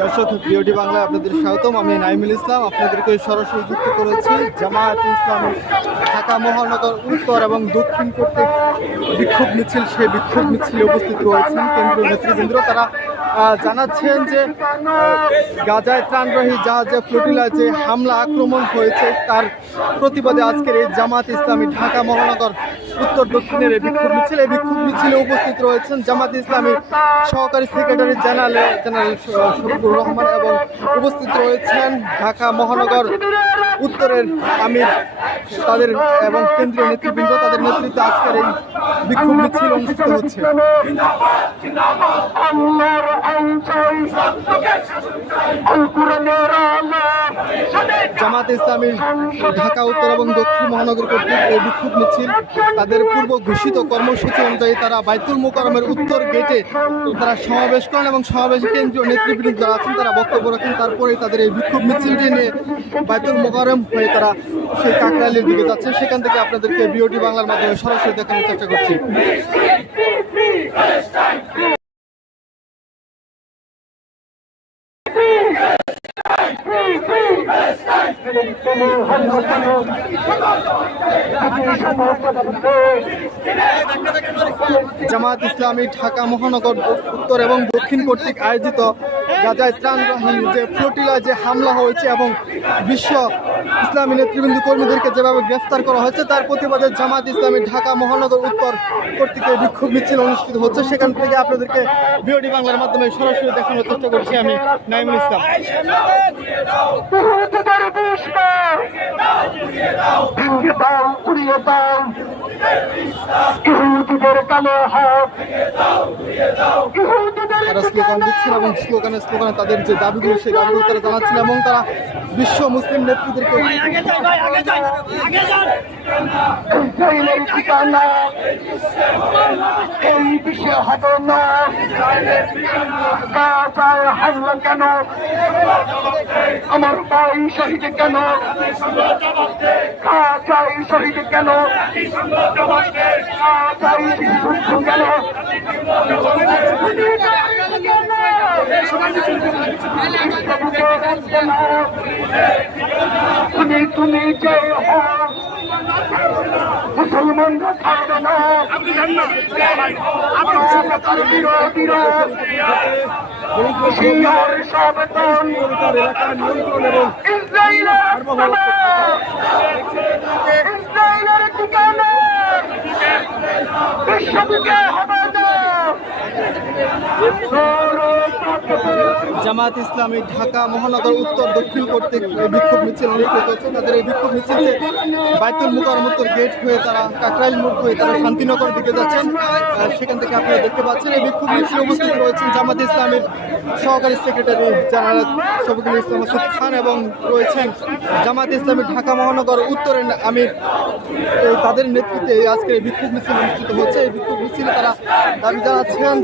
দর্শক প্রিয়টি বাংলায় আপনাদের স্বাগতম। আমি নাইমুল ইসলাম, আপনাদেরকে সরাসরি যুক্ত করেছি জামায়াত ইসলাম ঢাকা মহানগর উত্তর এবং দক্ষিণ করতে বিক্ষোভ মিছিল, সেই বিক্ষোভ মিছিলে উপস্থিত রয়েছেন কেন্দ্রীয় নেতৃবৃন্দ। তারা জানাচ্ছেন যে গাজায় ত্রাণবাহী জাহাজে ফ্লোটিলায় যে হামলা, আক্রমণ হয়েছে। তার প্রতিবাদে আজকের এই জামাত ইসলামী ঢাকা, মহানগর, উত্তর দক্ষিণের এই বিক্ষোভ মিছিল, এই বিক্ষোভ মিছিলে উপস্থিত রয়েছেন জামাত ইসলামীর সহকারী secretary general general Shafiqur Rahman এবং উপস্থিত রয়েছেন ঢাকা, মহানগর, উত্তরের আমির তাদের এবং কেন্দ্রীয় নেতৃবৃন্দ। তাদের নেতৃত্বে আজকের এই বিক্ষোভ মিছিল অনুষ্ঠিত হচ্ছে। আল্লাহর কোরআনের আলো জামাত ইসলামীর ঢাকা উত্তর এবং দক্ষিণ মহানগর কর্তৃক এই বিক্ষোভ মিছিল তাদের পূর্ব ঘোষিত কর্মসূচি অনুযায়ী তারা বাইতুল মোকারমের উত্তর গেটে তারা সমাবেশ করেন এবং সমাবেশে কেন্দ্রীয় নেতৃবৃন্দ যারা আছেন তারা বক্তব্য রাখেন তারপরে তাদের এই বিক্ষোভ মিছিলটি নিয়ে বাইতুল মোকারম হয়ে তারা সেই কাকরাইলের দিকে যাচ্ছেন সেখান থেকে আপনাদেরকে বিওটি বাংলার মাধ্যমে সরাসরি দেখানোর চেষ্টা করছি তুমি হল জামাত ইসলামী ঢাকা মহানগর উত্তর এবং দক্ষিণ কর্তৃক আয়োজিত গাজায় ত্রাণবাহী যে ফ্লোটিলা যে হামলা হয়েছে এবং বিশ্ব ইসলামী নেতৃবৃন্দ কর্মীদেরকে যেভাবে গ্রেফতার করা হয়েছে তার প্রতিবাদে জামাত ইসলামী ঢাকা মহানগর উত্তর কর্তৃক বিক্ষোভ মিছিল অনুষ্ঠিত হচ্ছে। সেখান থেকে আপনাদেরকে বিওডি বাংলার মাধ্যমে সরাসরি দেখানোর চেষ্টা করছি আমি নাইমুল ইসলাম। ইহুদিদের কালো হাত। ইহুদিদের স্লোগান দিচ্ছেন এবং স্লোগানে স্লোগানে তাদের যে দাবিগুলো সেই দাবিগুলো তারা জানাচ্ছেন এবং তারা বিশ্ব মুসলিম ঠিকানা এই বিশ্বে হবে না হামলা কেন? আমার ভাই শহীদ কেন? গাজায় শহীদ কেন? গাজায় কেন? তুমি তুমি যে মুসলমানরা থাকবে না। আপনার বিরোধীরা শিয়ার সাবধান। ইসরায়েলের ইসরায়েলের ঠিকানা। বিশ্ববিকে হবে। না জামাত ইসলামী ঢাকা মহানগর উত্তর দক্ষিণ কর্তৃক এই বিক্ষোভ মিছিল অনুষ্ঠিত হচ্ছে। তাদের এই বিক্ষোভ মিছিলকে বাইতুল মুকারম উত্তর গেট হয়ে তারা কাকরাইল মুখ হয়ে তারা শান্তিনগর দিকে যাচ্ছেন সেখান থেকে আপনারা দেখতে পাচ্ছেন এই বিক্ষোভ মিছিল উপস্থিত রয়েছেন জামাত ইসলামের সহকারী সেক্রেটারি জেনারেল শফিকুল ইসলাম মাসুদ খান এবং রয়েছেন জামাত ইসলামী ঢাকা মহানগর উত্তরের আমির। তাদের নেতৃত্বে এই আজকের এই বিক্ষোভ মিছিল অনুষ্ঠিত হচ্ছে। এই বিক্ষোভ মিছিলে তারা দাবি জানাচ্ছেন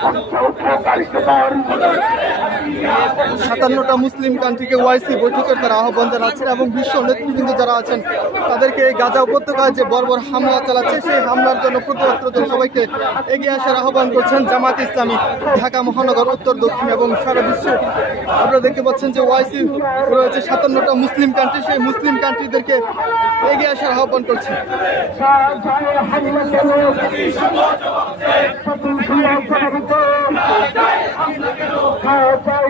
হাত উঠো কালিকে মার সাতান্নটা মুসলিম কান্ট্রিকে ওয়াইসি বৈঠকের তারা আহ্বান জানাচ্ছেন এবং বিশ্ব নেতৃবৃন্দ যারা আছেন, তাদেরকে এই গাজা উপত্যকায় যে বর্বর হামলা চালাচ্ছে, সেই হামলার জন্য প্রতিবাদরত সবাইকে এগিয়ে আসার আহ্বান করছেন জামাত ইসলামী, ঢাকা মহানগর, উত্তর, দক্ষিণ এবং সারা বিশ্বে। আপনারা দেখতে পাচ্ছেন যে ওয়াইসি রয়েছে সাতান্নটা মুসলিম কান্ট্রি, সেই মুসলিম কান্ট্রিদেরকে এগিয়ে আসার আহ্বান করছে।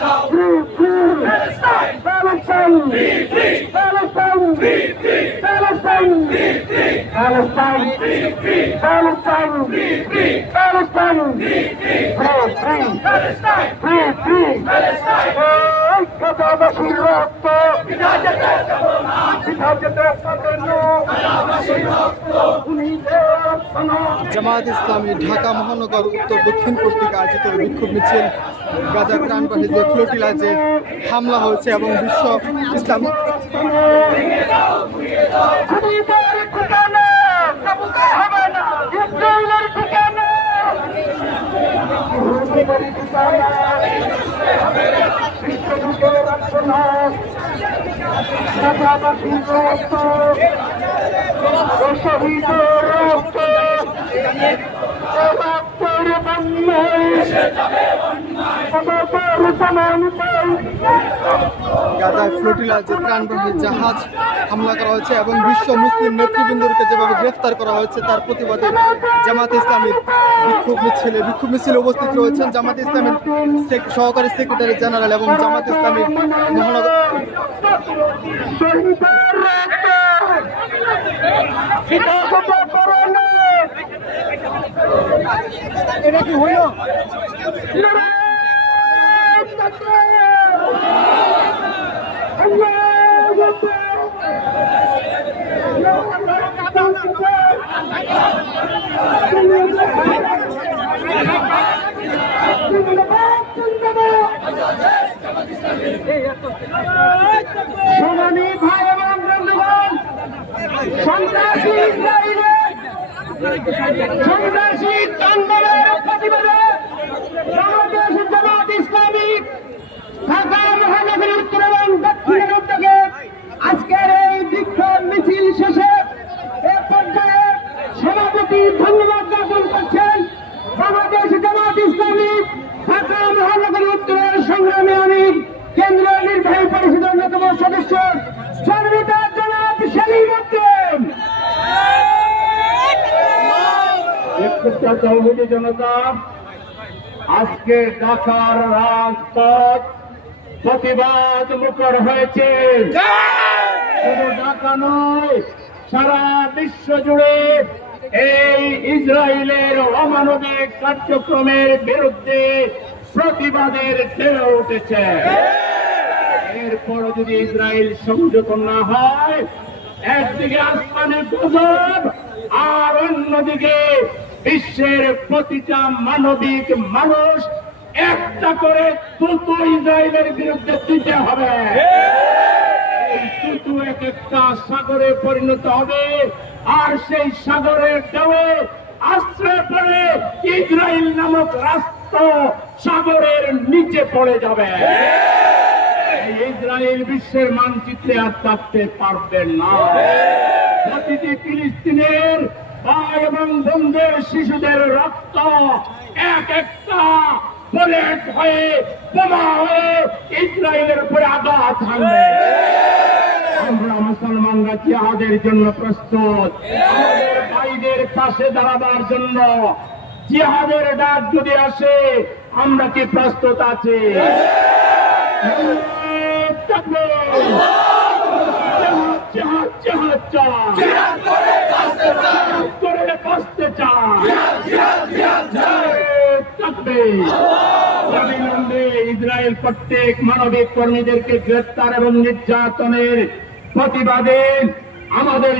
না Free, free, Palestine! Palestine! Palestine! Palestine! Palestine! Palestine! Palestine! Free, free! Free, free! এই গাজাবাসীর রক্ত পিতা যেতে পারবেন না খুনিদের রক্ষণ জামায়াত ইসলামী ঢাকা মহানগর উত্তর দক্ষিণ কর্তৃক আয়োজিত বিক্ষোভ মিছিল গাজা ত্রাণবাহী যে ফ্লোটিলা যে হামলা হয়েছে এবং বিশ্ব ইসলামী গাজায় ফ্লোটিলা যে ত্রাণবাহী জাহাজ হামলা করা হয়েছে এবং বিশ্ব মুসলিম নেতৃবৃন্দকে যেভাবে গ্রেফতার করা হয়েছে, তার প্রতিবাদে জামাত ইসলামীর বিক্ষোভ মিছিলে বিক্ষোভ মিছিলে উপস্থিত রয়েছেন জামাত ইসলামীর সহকারী সেক্রেটারি জেনারেল এবং জামাত ইসলামীর মহানগর শহীদের রক্ত। করোনা এটা কি হইল সোনালী ভাই এবং বন্ধুগণ, সন্ত্রাসী ইসরায়েলের সন্ত্রাসী তাণ্ডবের প্রতিবাদে বাংলাদেশ জামাত ইসলামী ঢাকা মহানগরী উত্তর এবং দক্ষিণের উদ্যোগে আজকের এই বিক্ষোভ মিছিল শেষে এ পর্যায়ে সভাপতি ধন্যবাদ জ্ঞাপন করছেন বাংলাদেশ জামাত ইসলামী ঢাকা মহানগরী উত্তরের সংগ্রামী আমি কেন্দ্রীয় নির্বাহী পরিষদের অন্যতম সদস্য সর্বিতা জনাব সেলিম জনতা আজকে ঢাকার রাজপথ প্রতিবাদ মুখর হয়েছে শুধু ঢাকা নয় সারা বিশ্ব জুড়ে এই ইসরায়েলের অমানবিক কার্যক্রমের বিরুদ্ধে প্রতিবাদের ঢেউ উঠেছে। এরপর যদি ইসরায়েল সংযত না হয়, একদিকে আসমানের গজব আর অন্যদিকে বিশ্বের প্রতিটা মানবিক মানুষ একটা করে তুতু ইসরায়েলের বিরুদ্ধে দিতে হবে। তুতু এক একটা সাগরে পরিণত হবে আর সেই সাগরের ঢেউয়ে আশ্রয় পড়ে ইসরায়েল নামক রাষ্ট্র সাগরের নিচে পড়ে যাবে। ইসরায়েল বিশ্বের মানচিত্রে আর থাকতে পারবেন না। প্রতিটি ফিলিস্তিনের ভাই এবং বন্ধের শিশুদের রক্ত এক একটা বুলেট হয়ে, বোমা হয়ে ইসরায়েলের উপরে আঘাত হানবে। আমরা মুসলমানরা জিহাদের জন্য প্রস্তুত। আমাদের ভাইদের পাশে দাঁড়াবার জন্য জিহাদের ডাক যদি আসে, আমরা কি প্রস্তুত আছি? ইসরায়েল প্রত্যেক মানবিক কর্মীদেরকে গ্রেপ্তার এবং নির্যাতনের প্রতিবাদে আমাদের